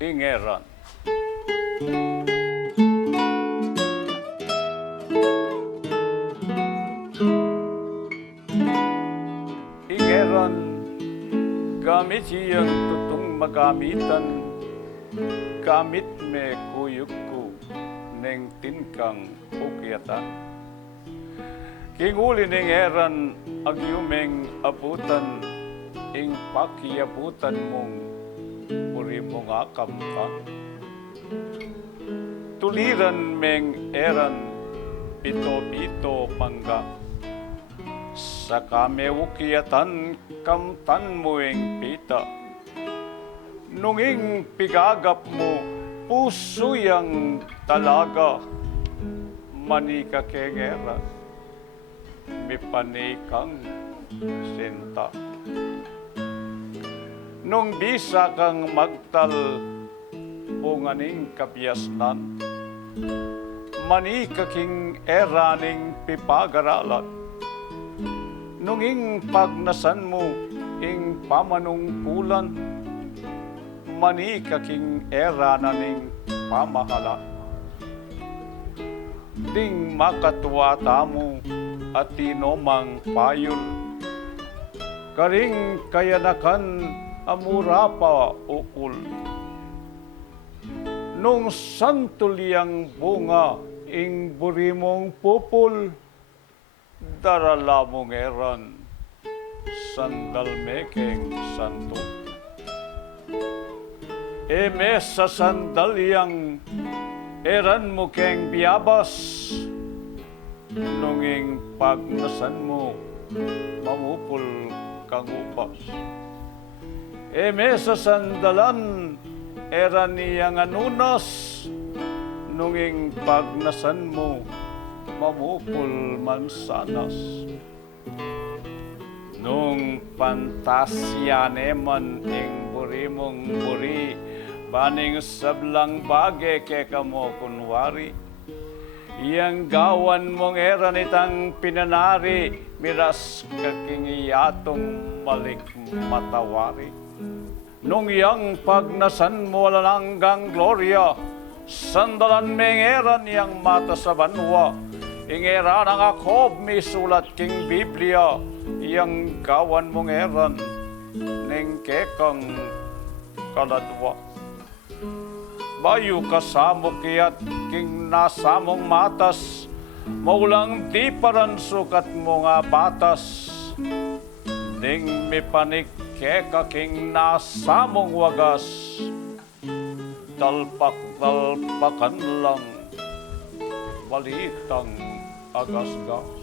Ingeran. Ingeran, gamit siyang tutong magamitan, gamit me kuyuk ko, neng tinkang ukyatan. Kinguli ning eran, agyumeng abutan, ing pakiabutan mong puri mong akamtan. Tuliran meng eran, pito-pito mangga, sa kame ukyatan kamtan mo ing pita. Nunging pigagap mo, puso yang talaga, manika kengera, may panikang sinta. Nung bisa kang magtal, bunganing kabiasnan, manika king eraning pipagaralan. Nunging pagnasan mo, ing pamanungkulan, manika king era na ning pamahala. Ding makatuwata mo at tinomang payol, karing kayanakan amura pa ukul. Nung santuliyang bunga ing burimong pupul, darala mong eran, sandal mekeng santo. Eme sa sandalyang eran mo keng biyabas, nunging pagnasan mo, mamupul kang upas. Eme sa sandalan, eran niyang anunas, nunging pagnasan mo, mamupul mansanas. Nung pantasya neman ing burimong buri, baning sablang bagay ke kamo kunwari. Iyang gawan mong eran itang pinanari, miras kakingiyatong malik matawari. Nung iyang pagnasan mo lalanggang gloria, sandalan meng eran iyang mata sa banwa. Ingera ng akob misulat king Biblia, iyang gawan mong eran, ning kekang kaladwa. Bayu kasamo kiyat king nasamong matas, maulang di paran sukat mo nga batas. Ding mipanik keka king nasamong wagas, dalpak-dalpakan lang, balitang agasgas.